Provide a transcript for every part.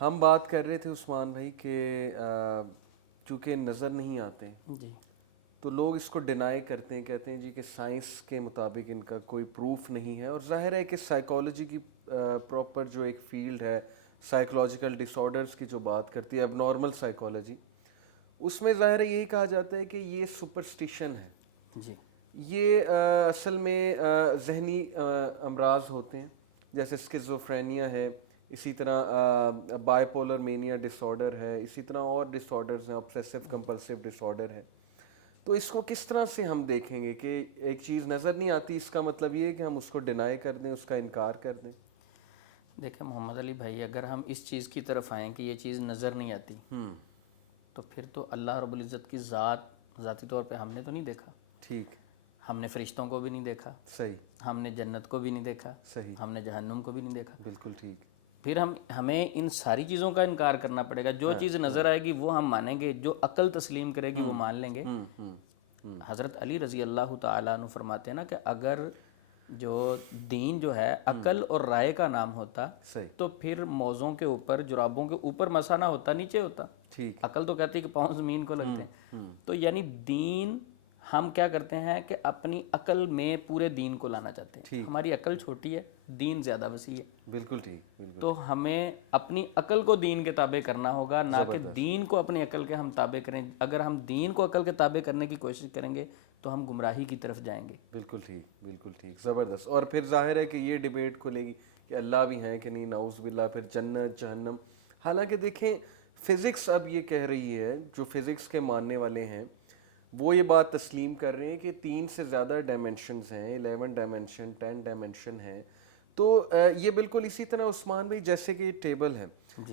ہم بات کر رہے تھے عثمان بھائی کہ چونکہ نظر نہیں آتے جی تو لوگ اس کو ڈینائی کرتے ہیں، کہتے ہیں جی کہ سائنس کے مطابق ان کا کوئی پروف نہیں ہے، اور ظاہر ہے کہ سائیکالوجی کی پراپر جو ایک فیلڈ ہے سائیکولوجیکل ڈس آرڈرس کی جو بات کرتی ہے اب نارمل سائیکالوجی، اس میں ظاہر ہے یہی کہا جاتا ہے کہ یہ سپرسٹیشن ہے، جی یہ اصل میں ذہنی امراض ہوتے ہیں، جیسے اسکیزوفرینیا ہے، اسی طرح bipolar mania disorder ہے، اسی طرح اور ڈس آرڈرز ہیں، obsessive compulsive ڈس آرڈر ہے۔ تو اس کو کس طرح سے ہم دیکھیں گے کہ ایک چیز نظر نہیں آتی، اس کا مطلب یہ ہے کہ ہم اس کو ڈینائی کر دیں، اس کا انکار کر دیں؟ دیکھیں محمد علی بھائی، اگر ہم اس چیز کی طرف آئیں کہ یہ چیز نظر نہیں آتی تو پھر تو اللہ رب العزت کی ذاتی طور پہ ہم نے تو نہیں دیکھا، ٹھیک، ہم نے فرشتوں کو بھی نہیں دیکھا، صحیح، ہم نے جنت کو بھی نہیں دیکھا، صحیح، ہم نے جہنم کو بھی نہیں دیکھا، بالکل ٹھیک، پھر ہمیں ان ساری چیزوں کا انکار کرنا پڑے گا۔ جو چیز نظر آئے گی وہ ہم مانیں گے، جو عقل تسلیم کرے گی وہ مان لیں گے۔ حضرت علی رضی اللہ تعالیٰ عنہ فرماتے ہیں نا کہ اگر جو دین جو ہے عقل اور رائے کا نام ہوتا صحیح، تو پھر موزوں کے اوپر، جرابوں کے اوپر مسا نہ ہوتا، نیچے ہوتا۔ ٹھیک، عقل تو کہتی ہے کہ پاؤں زمین کو لگتے ہیں، تو یعنی دین ہم کیا کرتے ہیں کہ اپنی عقل میں پورے دین کو لانا چاہتے ہیں۔ ہماری عقل چھوٹی ہے، دین زیادہ وسیع ہے، بالکل ٹھیک، بالکل تو ہمیں اپنی عقل کو دین کے تابع کرنا ہوگا، نہ کہ دین کو اپنی عقل کے ہم تابع کریں۔ اگر ہم دین کو عقل کے تابع کرنے کی کوشش کریں گے تو ہم گمراہی کی طرف جائیں گے۔ بالکل ٹھیک، بالکل ٹھیک، زبردست۔ اور پھر ظاہر ہے کہ یہ ڈیبیٹ کھلے گی کہ اللہ بھی ہیں کہ نہیں، نعوذ باللہ، پھر جنت جہنم۔ حالانکہ دیکھیں فزکس اب یہ کہہ رہی ہے، جو فزکس کے ماننے والے ہیں وہ یہ بات تسلیم کر رہے ہیں کہ 3 سے زیادہ ڈائمینشنز ہیں، 11 ڈائمینشن، 10 ڈائمینشن ہیں۔ تو یہ بالکل اسی طرح عثمان بھائی جیسے کہ ٹیبل ہے،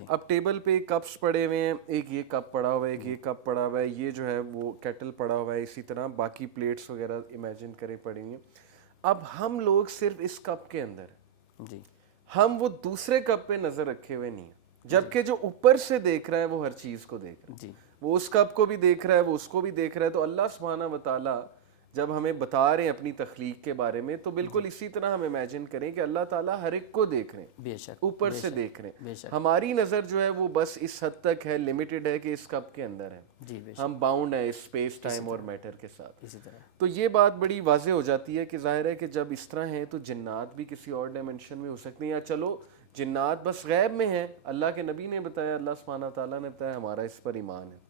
اب ٹیبل پہ کپس پڑے ہوئے ہیں، ایک یہ کپ پڑا ہوا ہے، ایک یہ کپ پڑا ہوا ہے، یہ جو ہے وہ کیٹل پڑا ہوا ہے، اسی طرح باقی پلیٹس وغیرہ امیجن کریں پڑی ہوئی ہیں۔ اب ہم لوگ صرف اس کپ کے اندر ہیں، جی ہم وہ دوسرے کپ پہ نظر رکھے ہوئے نہیں ہیں، جبکہ جو اوپر سے دیکھ رہا ہے وہ ہر چیز کو دیکھ رہا ہے، جی وہ اس کپ کو بھی دیکھ رہا ہے، وہ اس کو بھی دیکھ رہا ہے۔ تو اللہ سبحانہ وتعالیٰ جب ہمیں بتا رہے ہیں اپنی تخلیق کے بارے میں تو بالکل اسی طرح ہم امیجن کریں کہ اللہ تعالیٰ ہر ایک کو دیکھ رہے ہیں، بے شک، اوپر سے دیکھ رہے بے ہیں۔ شک، ہماری نظر جو ہے وہ بس اس حد تک ہے، لمیٹڈ ہے کہ اس کپ کے اندر ہے، جی بے شک، ہم باؤنڈ ہیں اس اسپیس ٹائم اور میٹر کے ساتھ۔ اسی طرح تو یہ بات بڑی واضح ہو جاتی ہے کہ ظاہر ہے کہ جب اس طرح ہیں تو جنات بھی کسی اور ڈائمینشن میں ہو سکتے ہیں، یا چلو جنات بس غیب میں ہیں، اللہ کے نبی نے بتایا، اللہ سبحانہ تعالیٰ نے بتایا، ہمارا اس پر ایمان ہے۔